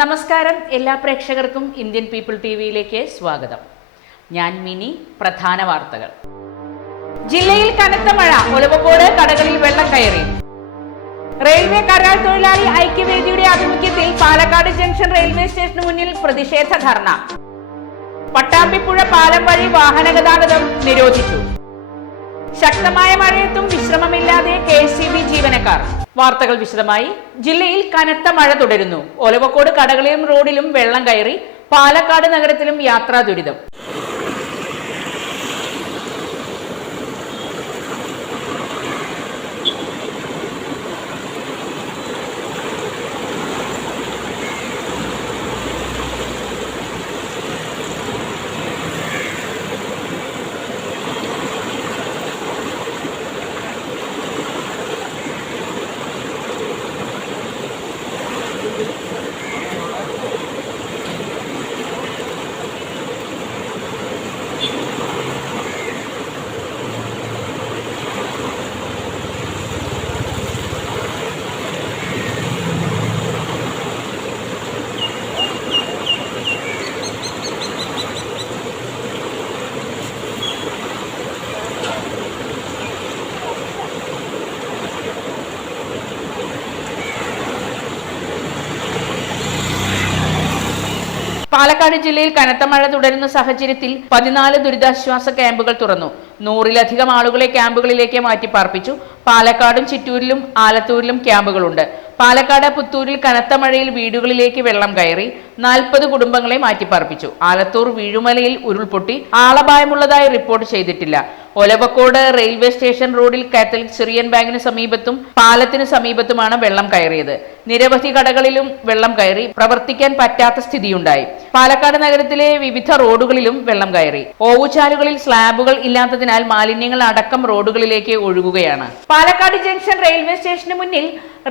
നമസ്കാരം. എല്ലാ പ്രേക്ഷകർക്കും ഇന്ത്യൻ പീപ്പിൾ ടി വിയിലേക്ക് സ്വാഗതം. ഞാൻ മിനി പ്രധാന വാർത്തകൾ. ജില്ലയിൽ കനത്ത മഴ. ഒലവക്കോട് കടകളിൽ വെള്ളം കയറി. റെയിൽവേ കരാർ തൊഴിലാളി ഐക്യവേദിയുടെ ആഭിമുഖ്യത്തിൽ പാലക്കാട് ജംഗ്ഷൻ റെയിൽവേ സ്റ്റേഷന് മുന്നിൽ പ്രതിഷേധ ധർണ. പട്ടാമ്പിപ്പുഴ പാലം വഴി വാഹന ഗതാഗതം നിരോധിച്ചു. ശക്തമായ മഴയത്തും വിശ്രമമില്ലാതെ കെ സി ബി ജീവനക്കാർ. വാർത്തകൾ വിശദമായി. ജില്ലയിൽ കനത്ത മഴ തുടരുന്നു. ഒലവക്കോട് കടകളിലും റോഡിലും വെള്ളം കയറി പാലക്കാട് നഗരത്തിലും യാത്രാ ദുരിതം. പാലക്കാട് ജില്ലയിൽ കനത്ത മഴ തുടരുന്ന സാഹചര്യത്തിൽ പതിനാല് ദുരിതാശ്വാസ ക്യാമ്പുകൾ തുറന്നു. നൂറിലധികം ആളുകളെ ക്യാമ്പുകളിലേക്ക് മാറ്റി പാർപ്പിച്ചു. പാലക്കാടും ചിറ്റൂരിലും ആലത്തൂരിലും ക്യാമ്പുകളുണ്ട്. പാലക്കാട് പുത്തൂരിൽ കനത്ത മഴയിൽ വീടുകളിലേക്ക് വെള്ളം കയറി നാൽപ്പത് കുടുംബങ്ങളെ മാറ്റിപ്പാർപ്പിച്ചു ആലത്തൂർ വീഴുമലയിൽ ഉരുൾപൊട്ടി ആളപായമുള്ളതായി റിപ്പോർട്ട് ചെയ്തിട്ടില്ല. ഒലവക്കോട് റെയിൽവേ സ്റ്റേഷൻ റോഡിൽ കാത്തലിക് സിറിയൻ ബാങ്കിന് സമീപത്തും പാലത്തിന് സമീപത്തുമാണ് വെള്ളം കയറിയത്. നിരവധി കടകളിലും വെള്ളം കയറി പ്രവർത്തിക്കാൻ പറ്റാത്ത സ്ഥിതിയുണ്ടായി. പാലക്കാട് നഗരത്തിലെ വിവിധ റോഡുകളിലും വെള്ളം കയറി. ഓവുചാലുകളിൽ സ്ലാബുകൾ ഇല്ലാത്തതിനാൽ മാലിന്യങ്ങൾ അടക്കം റോഡുകളിലേക്ക് ഒഴുകുകയാണ്. പാലക്കാട് ജംഗ്ഷൻ റെയിൽവേ സ്റ്റേഷന് മുന്നിൽ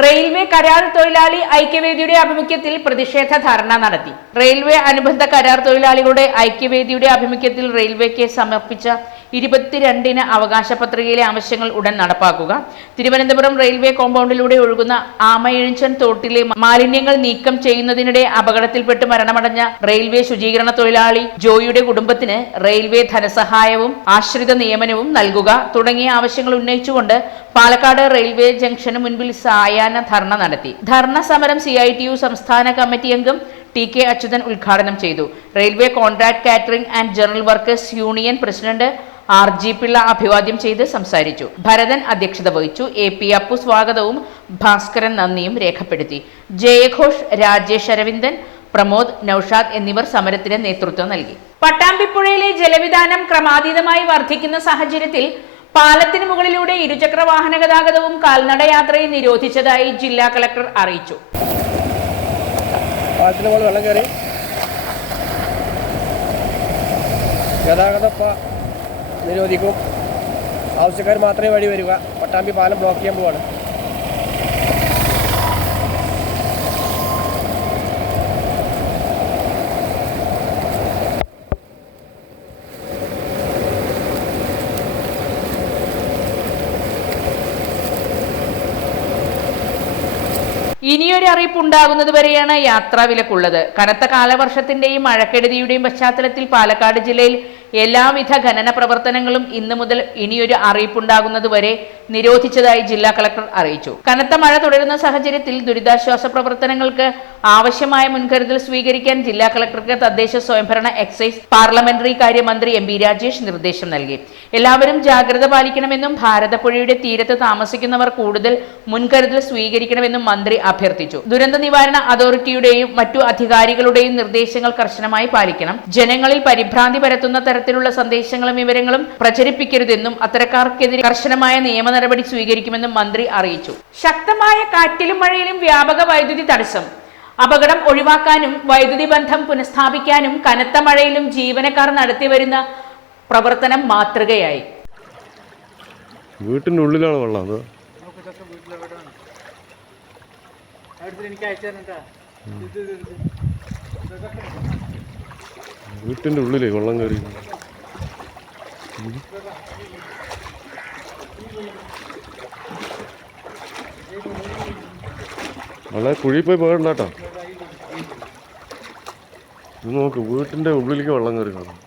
റെയിൽവേ കരാർ തൊഴിലാളി ഐക്യവേദിയുടെ ആഭിമുഖ്യത്തിൽ പ്രതിഷേധ ധർണ നടത്തി. റെയിൽവേ അനുബന്ധ കരാർ തൊഴിലാളികളുടെ ഐക്യവേദിയുടെ ആഭിമുഖ്യത്തിൽ റെയിൽവേക്ക് സമർപ്പിച്ച ഇരുപത്തിരണ്ടിന് അവകാശ പത്രികയിലെ ആവശ്യങ്ങൾ ഉടൻ നടപ്പാക്കുക. തിരുവനന്തപുരം റെയിൽവേ കോമ്പൗണ്ടിലൂടെ ഒഴുകുന്ന ആമയിഴഞ്ചൻ തോട്ടിലെ മാലിന്യങ്ങൾ നീക്കം ചെയ്യുന്നതിനിടെ അപകടത്തിൽപ്പെട്ട് മരണമടഞ്ഞ റെയിൽവേ ശുചീകരണ തൊഴിലാളി ജോയിയുടെ കുടുംബത്തിന് റെയിൽവേ ധനസഹായവും ആശ്രിത നിയമനവും നൽകുക തുടങ്ങിയ ആവശ്യങ്ങൾ ഉന്നയിച്ചുകൊണ്ട് പാലക്കാട് റെയിൽവേ ജംഗ്ഷന് മുൻപിൽ സായാഹ്ന ധർണ നടത്തി. ധർണ സമരം സി ഐ ടി യു സംസ്ഥാന കമ്മിറ്റി അംഗം ടി കെ അച്യുതൻ ഉദ്ഘാടനം ചെയ്തു. Railway contract catering and general workers union president R G Pillai അഭിവാദ്യം ചെയ്ത് സംസാരിച്ചു. ഭരതൻ അധ്യക്ഷത വഹിച്ചു. എ പി അപ്പു സ്വാഗതവും ഭാസ്കരൻ നന്ദിയും രേഖപ്പെടുത്തി. ജയഘോഷ് രാജേഷ് അരവിന്ദൻ പ്രമോദ് നൌഷാദ് എന്നിവർ സമരത്തിന് നേതൃത്വം നൽകി. പട്ടാമ്പിപ്പുഴയിലെ ജലവിധാനം ക്രമാതീതമായി വർദ്ധിക്കുന്ന സാഹചര്യത്തിൽ പാലത്തിന് മുകളിലൂടെ ഇരുചക്ര വാഹന ഗതാഗതവും കാൽനടയാത്രയും നിരോധിച്ചതായി ജില്ലാ കളക്ടർ അറിയിച്ചു. ഗതാഗത നിരോധിക്കും. ആവശ്യക്കാർ മാത്രമേ വഴി വരിക. പട്ടാമ്പി പാലം ബ്ലോക്ക് ചെയ്യാൻ പോവാണ്. ഇനിയൊരു അറിയിപ്പ് ഉണ്ടാകുന്നത് വരെയാണ് യാത്രാ വിലക്കുള്ളത്. കനത്ത കാലവർഷത്തിന്റെയും മഴക്കെടുതിയുടെയും പശ്ചാത്തലത്തിൽ പാലക്കാട് ജില്ലയിൽ എല്ലാവിധ ഖനന പ്രവർത്തനങ്ങളും ഇന്നു മുതൽ ഇനിയൊരു അറിയിപ്പുണ്ടാകുന്നത് വരെ നിരോധിച്ചതായി ജില്ലാ കളക്ടർ അറിയിച്ചു. കനത്ത മഴ തുടരുന്ന സാഹചര്യത്തിൽ ദുരിതാശ്വാസ പ്രവർത്തനങ്ങൾക്ക് ആവശ്യമായ മുൻകരുതൽ സ്വീകരിക്കാൻ ജില്ലാ കളക്ടർക്ക് തദ്ദേശ സ്വയംഭരണ എക്സൈസ് പാർലമെന്ററി കാര്യമന്ത്രി എം ബി രാജേഷ് നിർദ്ദേശം നൽകി. എല്ലാവരും ജാഗ്രത പാലിക്കണമെന്നും ഭാരതപ്പുഴയുടെ തീരത്ത് താമസിക്കുന്നവർ കൂടുതൽ മുൻകരുതൽ സ്വീകരിക്കണമെന്നും മന്ത്രി അഭ്യർത്ഥിച്ചു. ദുരന്ത നിവാരണ അതോറിറ്റിയുടെയും മറ്റു അധികാരികളുടെയും നിർദ്ദേശങ്ങൾ കർശനമായി പാലിക്കണം. ജനങ്ങളിൽ പരിഭ്രാന്തി പരത്തുന്ന തരത്തിലുള്ള സന്ദേശങ്ങളും വിവരങ്ങളും പ്രചരിപ്പിക്കരുതെന്നും അത്തരക്കാർക്കെതിരെ കർശനമായ നിയമ നടപടി സ്വീകരിക്കുമെന്നും മന്ത്രി അറിയിച്ചു. ശക്തമായ കാറ്റിലും മഴയിലും വ്യാപക വൈദ്യുതി തടസ്സം. അപകടം ഒഴിവാക്കാനും വൈദ്യുതി ബന്ധം പുനഃസ്ഥാപിക്കാനും കനത്ത മഴയിലും ജീവനക്കാർ നടത്തിവരുന്ന പ്രവർത്തനം മാതൃകയായി. വീട്ടിന്റെ ഉള്ളിലാണ് വെള്ളം അത് വീട്ടിന്റെ ഉള്ളിലേ വെള്ളം കയറി. വളരെ കുഴി പോയി പോകണ്ട കേട്ടോ ഇത് നോക്ക് വീട്ടിന്റെ ഉള്ളിലേക്ക് വെള്ളം കയറി കാണും.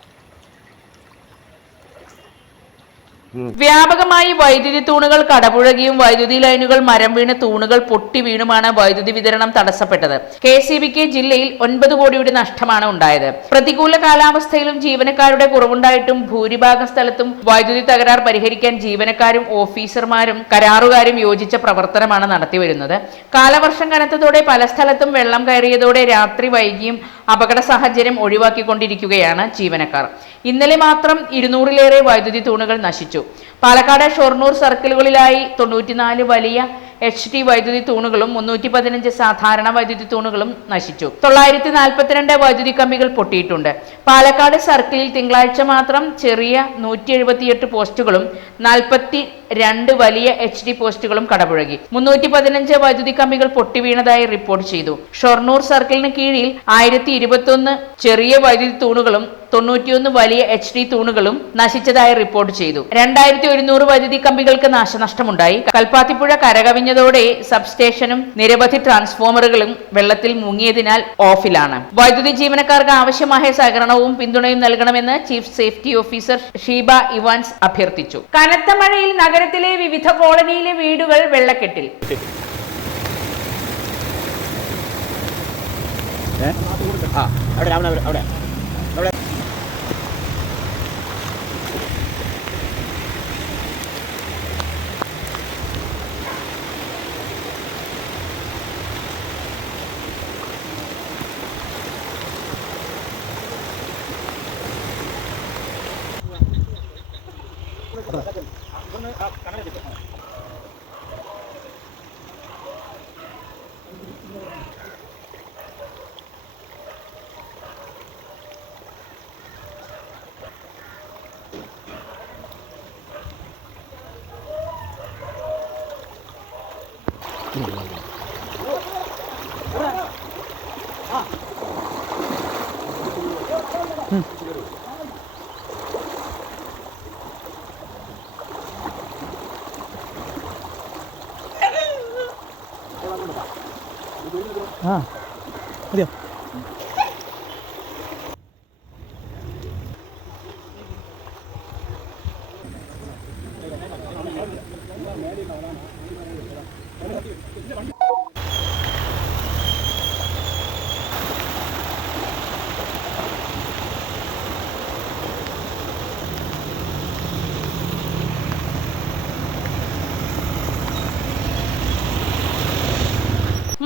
വ്യാപകമായി വൈദ്യുതി തൂണുകൾ കടപുഴകിയും വൈദ്യുതി ലൈനുകൾ മരം വീണ് തൂണുകൾ പൊട്ടി വീണുമാണ് വൈദ്യുതി വിതരണം തടസ്സപ്പെട്ടത്. കെ സി ബിക്ക് ജില്ലയിൽ ഒൻപത് കോടിയുടെ നഷ്ടമാണ് ഉണ്ടായത്. പ്രതികൂല കാലാവസ്ഥയിലും ജീവനക്കാരുടെ കുറവുണ്ടായിട്ടും ഭൂരിഭാഗം സ്ഥലത്തും വൈദ്യുതി തകരാർ പരിഹരിക്കാൻ ജീവനക്കാരും ഓഫീസർമാരും കരാറുകാരും യോജിച്ച പ്രവർത്തനമാണ് നടത്തിവരുന്നത്. കാലവർഷം കനത്തതോടെ പല സ്ഥലത്തും വെള്ളം കയറിയതോടെ രാത്രി വൈകിയും അപകട സാഹചര്യം ഒഴിവാക്കിക്കൊണ്ടിരിക്കുകയാണ് ജീവനക്കാർ. ഇന്നലെ മാത്രം ഇരുന്നൂറിലേറെ വൈദ്യുതി തൂണുകൾ നശിച്ചു. പാലക്കാട് ഷൊർണൂർ സർക്കിളുകളിലായി തൊണ്ണൂറ്റിനാല് വലിയ എച്ച് ടി വൈദ്യുതി തൂണുകളും മുന്നൂറ്റി പതിനഞ്ച് സാധാരണ വൈദ്യുതി തൂണുകളും നശിച്ചു. തൊള്ളായിരത്തി നാൽപ്പത്തിരണ്ട് വൈദ്യുതി കമ്പികൾ പൊട്ടിയിട്ടുണ്ട്. പാലക്കാട് സർക്കിളിൽ തിങ്കളാഴ്ച മാത്രം ചെറിയ നൂറ്റി എഴുപത്തിയെട്ട് പോസ്റ്റുകളും നാൽപ്പത്തി രണ്ട് വലിയ എച്ച് ഡി പോസ്റ്റുകളും കടപുഴകി. മുന്നൂറ്റി പതിനഞ്ച് വൈദ്യുതി കമ്പികൾ പൊട്ടിവീണതായി റിപ്പോർട്ട് ചെയ്തു. ഷൊർണൂർ സർക്കിളിന് കീഴിൽ ആയിരത്തി ഇരുപത്തൊന്ന് ചെറിയ വൈദ്യുതി തൂണുകളും തൊണ്ണൂറ്റിയൊന്ന് വലിയ എച്ച് ഡി തൂണുകളും നശിച്ചതായി റിപ്പോർട്ട് ചെയ്തു. രണ്ടായിരത്തി ഒരുന്നൂറ് വൈദ്യുതി കമ്പികൾക്ക് നാശനഷ്ടമുണ്ടായി കൽപ്പാത്തിപ്പുഴ കരകവിഞ്ഞതോടെ സബ്സ്റ്റേഷനും നിരവധി ട്രാൻസ്ഫോമറുകളും വെള്ളത്തിൽ മുങ്ങിയതിനാൽ ഓഫിലാണ്. വൈദ്യുതി ജീവനക്കാർക്ക് ആവശ്യമായ സഹകരണവും പിന്തുണയും നൽകണമെന്ന് chief safety officer Sheeba Evans അഭ്യർത്ഥിച്ചു. കനത്ത മഴയിൽ നഗരത്തിലെ വിവിധ കോളനിയിലെ വീടുകൾ വെള്ളക്കെട്ടിൽ. അവിടെ അവിടെ. ആ 이제 만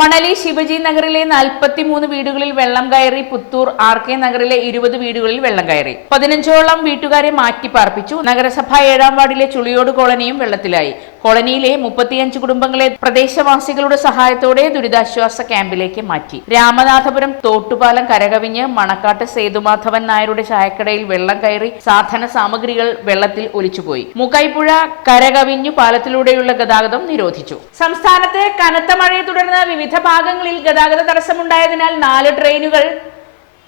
മണലി ശിവജി നഗറിലെ നാൽപ്പത്തിമൂന്ന് വീടുകളിൽ വെള്ളം കയറി പുത്തൂർ ആർ കെ നഗറിലെ ഇരുപത് വീടുകളിൽ വെള്ളം കയറി. പതിനഞ്ചോളം വീട്ടുകാരെ മാറ്റിപ്പാർപ്പിച്ചു നഗരസഭ ഏഴാം വാർഡിലെ ചുളിയോട് കോളനിയും വെള്ളത്തിലായി. കോളനിയിലെ മുപ്പത്തിയഞ്ച് കുടുംബങ്ങളെ പ്രദേശവാസികളുടെ സഹായത്തോടെ ദുരിതാശ്വാസ ക്യാമ്പിലേക്ക് മാറ്റി. രാമനാഥപുരം തോട്ടുപാലം കരകവിഞ്ഞ് മണക്കാട്ട് സേതുമാധവൻ നായരുടെ ചായക്കടയിൽ വെള്ളം കയറി സാധന സാമഗ്രികൾ വെള്ളത്തിൽ ഒലിച്ചുപോയി. മുക്കൈപ്പുഴ കരകവിഞ്ഞു പാലത്തിലൂടെയുള്ള ഗതാഗതം നിരോധിച്ചു. സംസ്ഥാനത്ത് കനത്ത മഴയെ തുടർന്ന് വിവിധ ഭാഗങ്ങളിൽ ഗതാഗത തടസ്സമുണ്ടായതിനാൽ നാല് ട്രെയിനുകൾ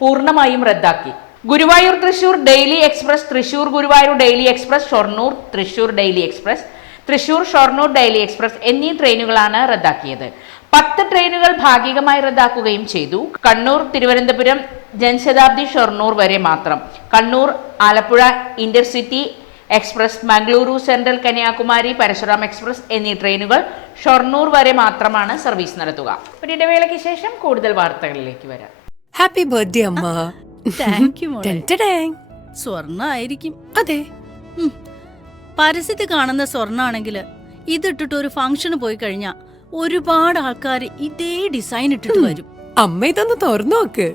പൂർണമായും റദ്ദാക്കി. Guruvayur Thrissur daily express Thrissur Guruvayur daily express Shoranur Thrissur daily express Thrissur Shoranur daily express എന്നീ ട്രെയിനുകളാണ് റദ്ദാക്കിയത്. പത്ത് ട്രെയിനുകൾ ഭാഗികമായി റദ്ദാക്കുകയും ചെയ്തു. കണ്ണൂർ തിരുവനന്തപുരം ജനശതാബ്ദി ഷൊർണൂർ വരെ മാത്രം. Kannur Alappuzha intercity express Mangaluru central Kanyakumari Parasuram express എന്നീ ട്രെയിനുകൾ ഷൊർണൂർ വരെ മാത്രമാണ് സർവീസ് നടത്തുക. ഒരു ഇടവേളയ്ക്ക് ശേഷം കൂടുതൽ വാർത്തകളിലേക്ക് വരാം. ഹാപ്പി ബർത്ത്ഡേ അമ്മ. താങ്ക് യു സ്വർണ ആയിരിക്കും. അതെ. പരസ്യത്തിൽ കാണുന്ന സ്വർണാണെങ്കിൽ ഇതിട്ടിട്ട് ഒരു ഫംഗ്ഷന് പോയി കഴിഞ്ഞാൽ ഒരുപാട് ആൾക്കാർ ഇതേ ഡിസൈൻ ഇട്ടിട്ട് വരും. അമ്മ ഇതൊന്ന് തുറന്നു നോക്ക്.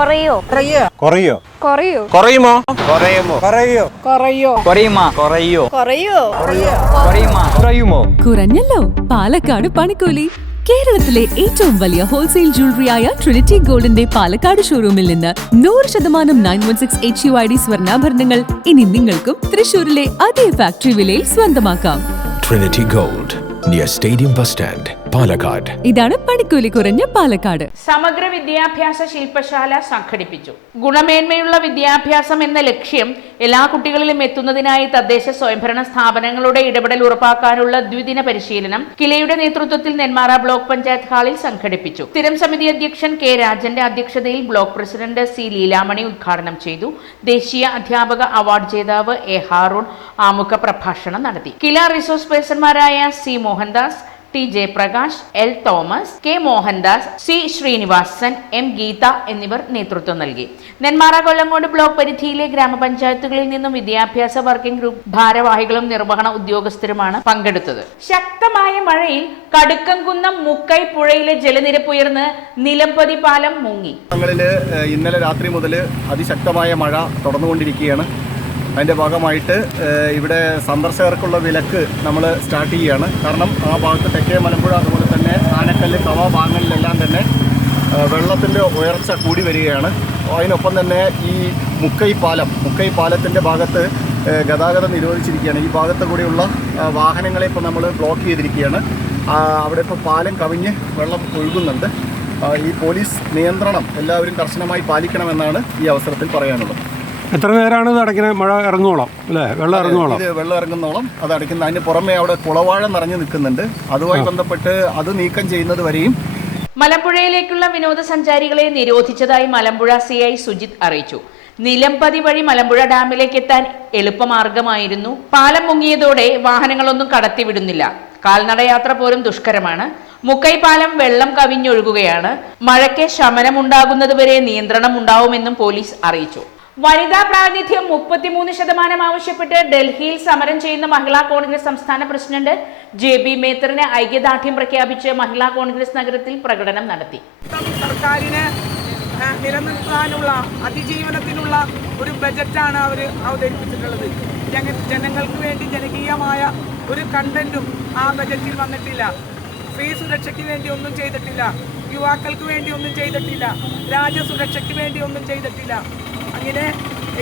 കുറയോ? കുറയോ? കുറയോ? കുറയുമോ? കുറയുമോ? കുറയോ? കുറയോ? കുറയുമോ? കുറയോ? കുറയോ? കുറയുമോ? കുറയുമോ? കുറഞ്ഞല്ലോ. പാലക്കാട് പണിക്കൂലി. കേരളത്തിലെ ഏറ്റവും വലിയ ഹോൾസെയിൽ ജ്വല്ലറിയായ ട്രിനിറ്റി ഗോൾഡിന്റെ പാലക്കാട് ഷോറൂമിൽ നിന്ന് നൂറ് ശതമാനം nine one six H U I D സ്വർണാഭരണങ്ങൾ ഇനി നിങ്ങൾക്കും തൃശൂരിലെ അതേ ഫാക്ടറി വിലയിൽ സ്വന്തമാക്കാം. Trinity gold near stadium bus Stand, Palakkad. ഇതാണ് പണിക്കൂലി കുറഞ്ഞ പാലക്കാട്. സമഗ്ര വിദ്യാഭ്യാസ ശില്പശാല സംഘടിപ്പിച്ചു. ഗുണമേന്മയുള്ള വിദ്യാഭ്യാസം എന്ന ലക്ഷ്യം എല്ലാ കുട്ടികളിലും എത്തുന്നതിനായി തദ്ദേശ സ്വയംഭരണ സ്ഥാപനങ്ങളുടെ ഇടപെടൽ ഉറപ്പാക്കാനുള്ള ദ്വിദിന പരിശീലനം കിലയുടെ നേതൃത്വത്തിൽ നെന്മാറ ബ്ലോക്ക് പഞ്ചായത്ത് ഹാളിൽ സംഘടിപ്പിച്ചു. സ്ഥിരം സമിതി അധ്യക്ഷൻ കെ രാജന്റെ അധ്യക്ഷതയിൽ ബ്ലോക്ക് പ്രസിഡന്റ് സി ലീലാമണി ഉദ്ഘാടനം ചെയ്തു. ദേശീയ അധ്യാപക അവാർഡ് ജേതാവ് എ ഹാറൂൺ ആമുഖ പ്രഭാഷണം നടത്തി. കില resource പേഴ്സൺമാരായ C Mohandas T J Prakash L Thomas K Mohandas C Srinivasan M Geetha എന്നിവർ നേതൃത്വം നൽകി. നെന്മാറ കൊല്ലങ്കോട് ബ്ലോക്ക് പരിധിയിലെ ഗ്രാമപഞ്ചായത്തുകളിൽ നിന്നും വിദ്യാഭ്യാസ വർക്കിംഗ് ഗ്രൂപ്പ് ഭാരവാഹികളും നിർവഹണ ഉദ്യോഗസ്ഥരുമാണ് പങ്കെടുത്തത്. ശക്തമായ മഴയിൽ കടുക്കംകുന്നം മുക്കൈ പുഴയിലെ ജലനിരപ്പ് ഉയർന്ന് നിലമ്പതി പാലം മുങ്ങി. ഇന്നലെ രാത്രി മുതൽ അതിശക്തമായ മഴ തുടർന്നുകൊണ്ടിരിക്കുകയാണ്. അതിന്റെ ഭാഗമായിട്ട് ഇവിടെ സന്ദർശകർക്കുള്ള വിലക്ക് നമ്മൾ സ്റ്റാർട്ട് ചെയ്യുകയാണ്. കാരണം ആ ഭാഗത്ത് തെക്കേ മലമ്പുഴ അതുപോലെ തന്നെ ആനക്കല്ല് കവ ഭാഗങ്ങളിലെല്ലാം തന്നെ വെള്ളത്തിന്റെ ഉയർച്ച കൂടി വരികയാണ്. അതിനൊപ്പം തന്നെ ഈ മുക്കൈ പാലം മുക്കൈ പാലത്തിന്റെ ഭാഗത്ത് ഗതാഗതം നിരോധിച്ചിരിക്കുകയാണ്. ഈ ഭാഗത്ത് കൂടിയുള്ള വാഹനങ്ങളെ ഇപ്പോൾ നമ്മൾ ബ്ലോക്ക് ചെയ്തിരിക്കുകയാണ്. അവിടെ ഇപ്പോൾ പാലം കവിഞ്ഞ് വെള്ളം ഒഴുകുന്നുണ്ട്. ഈ പോലീസ് നിയന്ത്രണം എല്ലാവരും കർശനമായി പാലിക്കണമെന്നാണ് ഈ അവസരത്തിൽ പറയാനുള്ളത്. എത്ര നേരമാണ് ഇത് അടയ്ക്കുന്നത് മഴ ഇറങ്ങോളം അല്ലേ? വെള്ളം ഇറങ്ങോളം ഇത് വെള്ളം ഇറങ്ങുന്നോളം അത് അടയ്ക്കുന്ന അതിന് പുറമേ അവിടെ കുളവാഴ നിറഞ്ഞു നിൽക്കുന്നുണ്ട്. അതുമായി ബന്ധപ്പെട്ട് അത് നീക്കം ചെയ്യുന്നത് വരെയും മലമ്പുഴയിലേക്കുള്ള വിനോദസഞ്ചാരികളെ നിരോധിച്ചതായി മലമ്പുഴ സി ഐ സുജിത് അറിയിച്ചു. നിലമ്പതി വഴി മലമ്പുഴ ഡാമിലേക്ക് എത്താൻ എളുപ്പമാർഗമായിരുന്നു. പാലം മുങ്ങിയതോടെ വാഹനങ്ങളൊന്നും കടത്തിവിടുന്നില്ല. കാൽനടയാത്ര പോലും ദുഷ്കരമാണ്. മുക്കൈ പാലം വെള്ളം കവിഞ്ഞൊഴുകുകയാണ്. മഴയ്ക്ക് ശമനമുണ്ടാകുന്നതുവരെ നിയന്ത്രണം ഉണ്ടാവുമെന്നും പോലീസ് അറിയിച്ചു. വനിതാ പ്രാതിനിധ്യം മുപ്പത്തിമൂന്ന് ശതമാനം ആവശ്യപ്പെട്ട് ഡൽഹിയിൽ സമരം ചെയ്യുന്ന മഹിളാ കോൺഗ്രസ് സംസ്ഥാന പ്രസിഡന്റ് ജെ ബി മേത്തറിന് ഐക്യദാർഢ്യം പ്രഖ്യാപിച്ച് മഹിളാ കോൺഗ്രസ് നഗരത്തിൽ പ്രകടനം നടത്തി. സർക്കാരിനെ നിലനിർത്താനുള്ള അതിജീവനത്തിനുള്ള ഒരു ബജറ്റാണ് അവർ അവതരിപ്പിച്ചിട്ടുള്ളത്. ജന ജനങ്ങൾക്ക് വേണ്ടി ജനകീയമായ ഒരു കണ്ടന്റും ആ ബജറ്റിൽ വന്നിട്ടില്ല. സ്ത്രീ സുരക്ഷയ്ക്ക് വേണ്ടി ഒന്നും ചെയ്തിട്ടില്ല. യുവാക്കൾക്ക് വേണ്ടി ഒന്നും ചെയ്തിട്ടില്ല. രാജ്യസുരക്ഷയ്ക്ക് വേണ്ടി ഒന്നും ചെയ്തിട്ടില്ല. അങ്ങനെ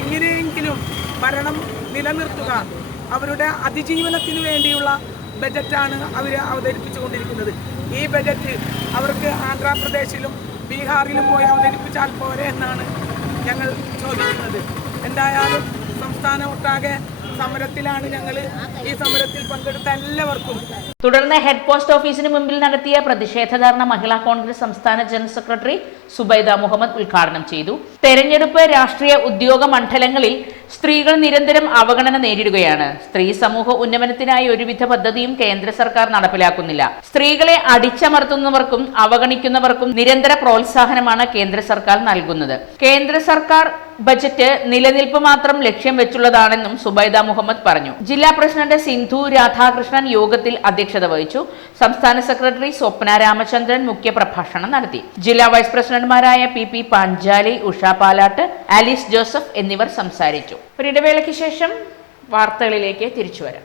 എങ്ങനെയെങ്കിലും ഭരണം നിലനിർത്തുക. അവരുടെ അതിജീവനത്തിന് വേണ്ടിയുള്ള ബജറ്റാണ് അവർ അവതരിപ്പിച്ചുകൊണ്ടിരിക്കുന്നത്. ഈ ബജറ്റ് അവർക്ക് ആന്ധ്രാപ്രദേശിലും ബീഹാറിലും പോയി അവതരിപ്പിച്ചാൽ പോരെ എന്നാണ് ഞങ്ങൾ ചോദിക്കുന്നത്. എന്തായാലും സംസ്ഥാനം ഒട്ടാകെ സമരത്തിലാണ് ഞങ്ങൾ ഈ സമരത്തിൽ പങ്കെടുത്ത എല്ലാവർക്കും. തുടർന്ന് ഹെഡ് പോസ്റ്റ് ഓഫീസിന് മുമ്പിൽ നടത്തിയ പ്രതിഷേധ ധർണ മഹിളാ കോൺഗ്രസ് സംസ്ഥാന ജനറൽ സെക്രട്ടറി സുബൈദ മുഹമ്മദ് ഉദ്ഘാടനം ചെയ്തു. തെരഞ്ഞെടുപ്പ് രാഷ്ട്രീയ ഉദ്യോഗ മണ്ഡലങ്ങളിൽ സ്ത്രീകൾ നിരന്തരം അവഗണന നേരിടുകയാണ്. സ്ത്രീ സമൂഹ ഉന്നമനത്തിനായി ഒരുവിധ പദ്ധതിയും കേന്ദ്ര സർക്കാർ നടപ്പിലാക്കുന്നില്ല. സ്ത്രീകളെ അടിച്ചമർത്തുന്നവർക്കും അവഗണിക്കുന്നവർക്കും നിരന്തര പ്രോത്സാഹനമാണ് കേന്ദ്ര സർക്കാർ നൽകുന്നത്. കേന്ദ്ര സർക്കാർ ബജറ്റ് നിലനിൽപ്പ് മാത്രം ലക്ഷ്യം വെച്ചുള്ളതാണെന്നും സുബൈദ മുഹമ്മദ് പറഞ്ഞു. ജില്ലാ പ്രസിഡന്റ് സിന്ധു രാധാകൃഷ്ണൻ യോഗത്തിൽ അധ്യക്ഷത വഹിച്ചു. സംസ്ഥാന സെക്രട്ടറി സ്വപ്ന രാമചന്ദ്രൻ മുഖ്യപ്രഭാഷണം നടത്തി. ജില്ലാ വൈസ് പ്രസിഡന്റുമാരായ P P Panchali Usha Palat Alice Joseph എന്നിവർ സംസാരിച്ചു. ഒരിടവേളയ്ക്ക് ശേഷം വാർത്തകളിലേക്ക് തിരിച്ചു വരാം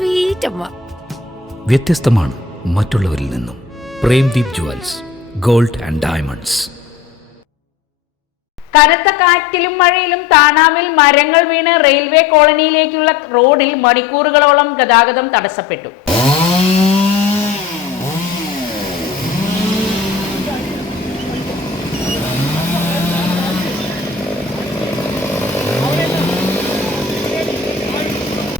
സ്വീറ്റ് അമ്മ വ്യത്യസ്തമാണ് മറ്റുള്ളവരിൽ നിന്നും. Premdeep jewels gold and diamonds. കനത്ത കാറ്റിലും മഴയിലും താനാമിൽ മരങ്ങൾ വീണ് റെയിൽവേ കോളനിയിലേക്കുള്ള റോഡിൽ മണിക്കൂറുകളോളം ഗതാഗതം തടസ്സപ്പെട്ടു.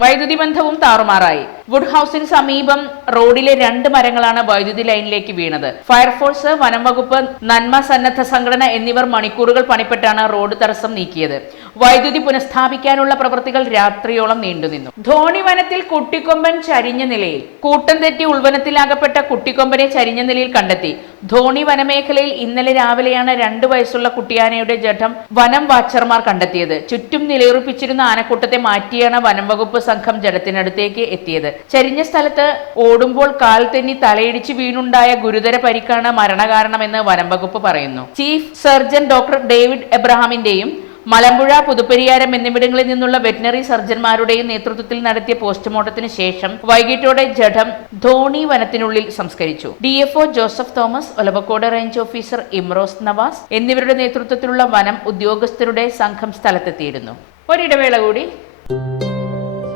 വൈദ്യുതി ബന്ധവും താറുമാറായി വുഡ് ഹൌസിന് സമീപം റോഡിലെ രണ്ട് മരങ്ങളാണ് വൈദ്യുതി ലൈനിലേക്ക് വീണത്. ഫയർഫോഴ്സ് വനം വകുപ്പ് നന്മ സന്നദ്ധ സംഘടന എന്നിവർ മണിക്കൂറുകൾ പണിപ്പെട്ടാണ് റോഡ് തടസ്സം നീക്കിയത്. വൈദ്യുതി പുനഃസ്ഥാപിക്കാനുള്ള പ്രവൃത്തികൾ രാത്രിയോളം നീണ്ടുനിന്നു. ധോണി വനത്തിൽ കുട്ടിക്കൊമ്പൻ ചരിഞ്ഞ നിലയിൽ കൂട്ടം തെറ്റി ഉൾവനത്തിലാകപ്പെട്ട കുട്ടിക്കൊമ്പനെ ചരിഞ്ഞ നിലയിൽ കണ്ടെത്തി. ധോണി വനമേഖലയിൽ ഇന്നലെ രാവിലെയാണ് രണ്ടു വയസ്സുള്ള കുട്ടിയാനയുടെ ജഡം വനം വാച്ചർമാർ കണ്ടെത്തിയത്. ചുറ്റും നിലയുറപ്പിച്ചിരുന്ന ആനക്കൂട്ടത്തെ മാറ്റിയാണ് വനം വകുപ്പ് സംഘം ജഡത്തിനടുത്തേക്ക് എത്തിയത്. ചരിഞ്ഞ സ്ഥലത്ത് ഓടുമ്പോൾ കാൽ തെന്നി തലയിടിച്ച് വീണുണ്ടായ ഗുരുതര പരിക്കാണ് മരണകാരണമെന്ന് വനം വകുപ്പ് പറയുന്നു. ചീഫ് സർജൻ ഡോക്ടർ ഡേവിഡ് എബ്രഹാമിന്റെയും മലമ്പുഴ പുതുപ്പരിയാരം എന്നിവിടങ്ങളിൽ നിന്നുള്ള വെറ്റിനറി സർജന്മാരുടെയും നേതൃത്വത്തിൽ നടത്തിയ പോസ്റ്റ്മോർട്ടത്തിന് ശേഷം വൈകിട്ടോടെ ജഡം ധോണി വനത്തിനുള്ളിൽ സംസ്കരിച്ചു. D Joseph Thomas Olavakkode range officer Imroz Nawas എന്നിവരുടെ നേതൃത്വത്തിലുള്ള വനം ഉദ്യോഗസ്ഥരുടെ സംഘം സ്ഥലത്തെത്തിയിരുന്നു. ഒരിടവേള കൂടി.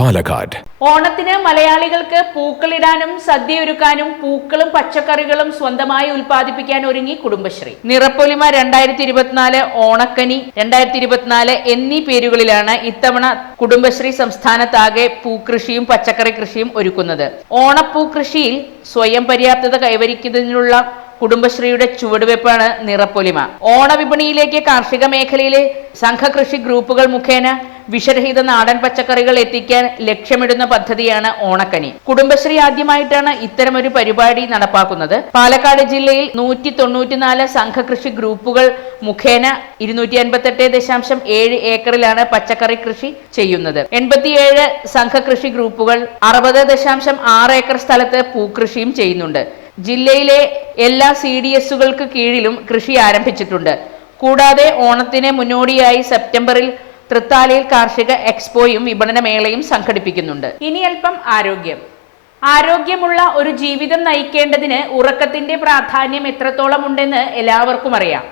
Palakkad. ഓണത്തിന് മലയാളികൾക്ക് പൂക്കളിടാനും സദ്യ ഒരുക്കാനും പൂക്കളും പച്ചക്കറികളും സ്വന്തമായി ഉൽപ്പാദിപ്പിക്കാൻ ഒരുങ്ങി കുടുംബശ്രീ നിറപ്പൊലിമ രണ്ടായിരത്തി ഇരുപത്തിനാല് ഓണക്കനി രണ്ടായിരത്തി ഇരുപത്തിനാല് എന്നീ പേരുകളിലാണ് ഇത്തവണ കുടുംബശ്രീ സംസ്ഥാനത്താകെ പൂക്കൃഷിയും പച്ചക്കറി കൃഷിയും ഒരുക്കുന്നത് ഓണപ്പൂ കൃഷിയിൽ സ്വയം പര്യാപ്തത കൈവരിക്കുന്നതിനുള്ള കുടുംബശ്രീയുടെ ചുവടുവെപ്പാണ് നിറപ്പൊലിമ. ഓണവിപണിയിലേക്ക് കാർഷിക മേഖലയിലെ സംഘകൃഷി ഗ്രൂപ്പുകൾ മുഖേന വിഷരഹിത നാടൻ പച്ചക്കറികൾ എത്തിക്കാൻ ലക്ഷ്യമിടുന്ന പദ്ധതിയാണ് ഓണക്കനി. കുടുംബശ്രീ ആദ്യമായിട്ടാണ് ഇത്തരമൊരു പരിപാടി നടപ്പാക്കുന്നത്. പാലക്കാട് ജില്ലയിൽ നൂറ്റി തൊണ്ണൂറ്റിനാല് സംഘകൃഷി ഗ്രൂപ്പുകൾ മുഖേന ഇരുന്നൂറ്റി അൻപത്തെട്ട് ദശാംശം ഏഴ് ഏക്കറിലാണ് പച്ചക്കറി കൃഷി ചെയ്യുന്നത്. എൺപത്തിയേഴ് സംഘകൃഷി ഗ്രൂപ്പുകൾ അറുപത് ദശാംശം ആറ് ഏക്കർ സ്ഥലത്ത് പൂക്കൃഷിയും ചെയ്യുന്നുണ്ട്. ജില്ലയിലെ എല്ലാ സി ഡി എസുകൾക്ക് കീഴിലും കൃഷി ആരംഭിച്ചിട്ടുണ്ട്. കൂടാതെ ഓണത്തിന് മുന്നോടിയായി സെപ്റ്റംബറിൽ തൃത്താലയിൽ കാർഷിക എക്സ്പോയും വിപണന മേളയും സംഘടിപ്പിക്കുന്നുണ്ട്. ഇനി അല്പം ആരോഗ്യം. ആരോഗ്യമുള്ള ഒരു ജീവിതം നയിക്കേണ്ടതിന് ഉറക്കത്തിന്റെ പ്രാധാന്യം എത്രത്തോളം ഉണ്ടെന്ന് എല്ലാവർക്കും അറിയാം.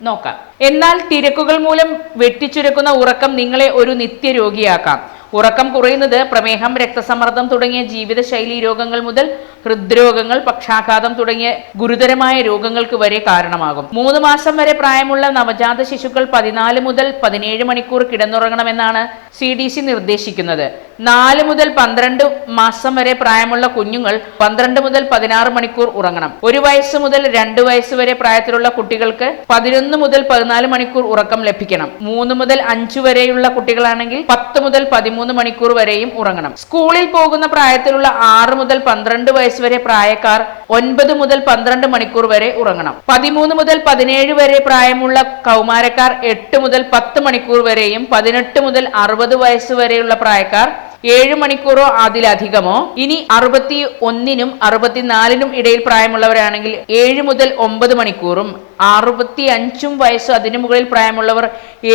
നോക്കാം. എന്നാൽ തിരക്കുകൾ മൂലം വെട്ടിച്ചുരുക്കുന്ന ഉറക്കം നിങ്ങളെ ഒരു നിത്യരോഗിയാക്കാം. ഉറക്കം കുറയുന്നത് പ്രമേഹം രക്തസമ്മർദ്ദം തുടങ്ങിയ ജീവിതശൈലി രോഗങ്ങൾ മുതൽ ഹൃദ്രോഗങ്ങൾ പക്ഷാഘാതം തുടങ്ങിയ ഗുരുതരമായ രോഗങ്ങൾക്ക് വരെ കാരണമാകും. മൂന്ന് മാസം വരെ പ്രായമുള്ള നവജാത ശിശുക്കൾ പതിനാല് മുതൽ പതിനേഴ് മണിക്കൂർ കിടന്നുറങ്ങണമെന്നാണ് സി ഡി സി നിർദ്ദേശിക്കുന്നത്. നാല് മുതൽ പന്ത്രണ്ട് മാസം വരെ പ്രായമുള്ള കുഞ്ഞുങ്ങൾ പന്ത്രണ്ട് മുതൽ പതിനാറ് മണിക്കൂർ ഉറങ്ങണം. ഒരു വയസ്സ് മുതൽ രണ്ട് വയസ്സ് വരെ പ്രായത്തിലുള്ള കുട്ടികൾക്ക് പതിനൊന്ന് മുതൽ പതിനാല് മണിക്കൂർ ഉറക്കം ലഭിക്കണം. മൂന്ന് മുതൽ അഞ്ചു വരെയുള്ള കുട്ടികളാണെങ്കിൽ പത്ത് മുതൽ പതിമൂന്ന് മണിക്കൂർ വരെയും ഉറങ്ങണം. സ്കൂളിൽ പോകുന്ന പ്രായത്തിലുള്ള ആറ് മുതൽ പന്ത്രണ്ട് വയസ്സ് വരെ പ്രായക്കാർ ഒൻപത് മുതൽ പന്ത്രണ്ട് മണിക്കൂർ വരെ ഉറങ്ങണം. പതിമൂന്ന് മുതൽ പതിനേഴ് വരെ പ്രായമുള്ള കൗമാരക്കാർ എട്ട് മുതൽ പത്ത് മണിക്കൂർ വരെയും പതിനെട്ട് മുതൽ അറുപത് വയസ്സ് വരെയുള്ള പ്രായക്കാർ ഏഴ് മണിക്കൂറോ അതിലധികമോ. ഇനി അറുപത്തി ഒന്നിനും അറുപത്തിനാലിനും ഇടയിൽ പ്രായമുള്ളവരാണെങ്കിൽ ഏഴ് മുതൽ ഒമ്പത് മണിക്കൂറും അറുപത്തി അഞ്ചും വയസ്സ് അതിനു മുകളിൽ പ്രായമുള്ളവർ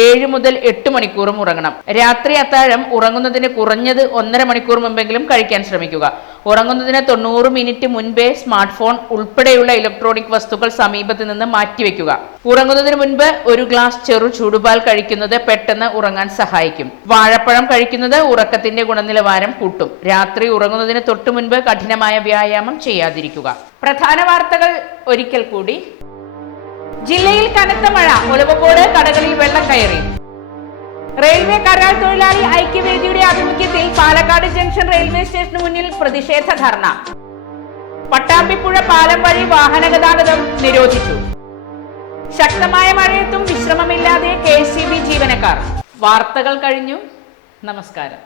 ഏഴ് മുതൽ എട്ട് മണിക്കൂറും ഉറങ്ങണം. രാത്രി അത്താഴം ഉറങ്ങുന്നതിന് കുറഞ്ഞത് ഒന്നര മണിക്കൂർ മുമ്പെങ്കിലും കഴിക്കാൻ ശ്രമിക്കുക. ഉറങ്ങുന്നതിന് തൊണ്ണൂറ് മിനിറ്റ് മുൻപേ സ്മാർട്ട് ഫോൺ ഉൾപ്പെടെയുള്ള ഇലക്ട്രോണിക് വസ്തുക്കൾ സമീപത്ത് നിന്ന് മാറ്റിവെക്കുക. ഉറങ്ങുന്നതിന് മുൻപ് ഒരു ഗ്ലാസ് ചെറു ചൂടുപാൽ കഴിക്കുന്നത് പെട്ടെന്ന് ഉറങ്ങാൻ സഹായിക്കും. വാഴപ്പഴം കഴിക്കുന്നത് ഉറക്കത്തിന്റെ ഗുണനിലവാരം കൂട്ടും. രാത്രി ഉറങ്ങുന്നതിന് തൊട്ടു മുൻപ് കഠിനമായ വ്യായാമം ചെയ്യാതിരിക്കുക. പ്രധാന വാർത്തകൾ ഒരിക്കൽ കൂടി. ജില്ലയിൽ കനത്ത മഴ. ഒലവക്കോട് കടകളിൽ വെള്ളം കയറി. റെയിൽവേ കരാർ തൊഴിലാളി ഐക്യവേദിയുടെ ആഭിമുഖ്യത്തിൽ പാലക്കാട് ജംഗ്ഷൻ റെയിൽവേ സ്റ്റേഷന് മുന്നിൽ പ്രതിഷേധ ധർണ. പട്ടാമ്പിപ്പുഴ പാലം വഴി വാഹന ഗതാഗതം നിരോധിച്ചു. ശക്തമായ മഴയത്തും വിശ്രമമില്ലാതെ കെ സി ബി ജീവനക്കാർ. വാർത്തകൾ കഴിഞ്ഞു. നമസ്കാരം.